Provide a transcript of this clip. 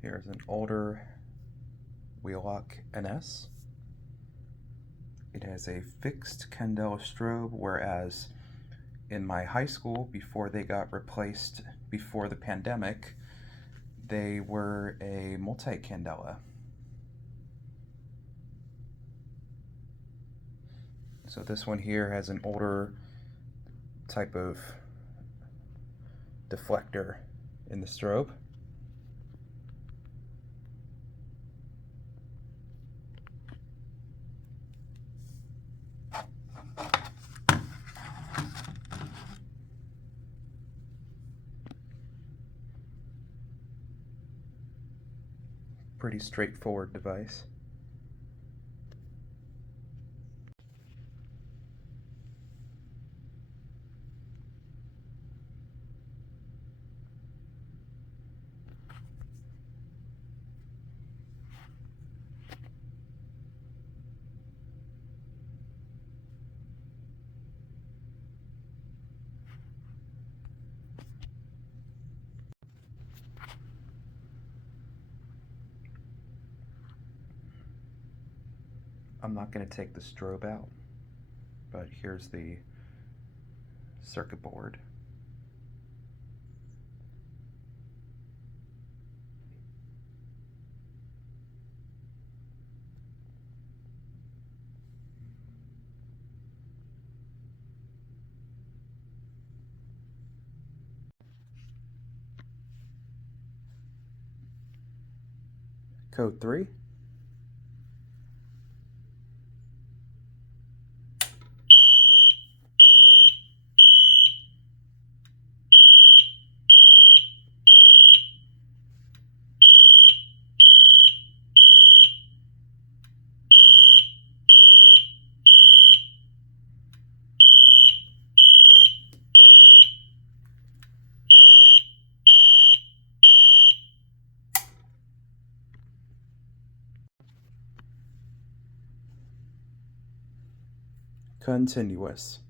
Here's an older Wheelock NS. It has a fixed candela strobe, whereas in my high school, before they got replaced before the pandemic, they were a multi-candela. So this one here has an older type of deflector in the strobe. Pretty straightforward device. I'm not going to take the strobe out, but here's the circuit board. Code 3. Continuous.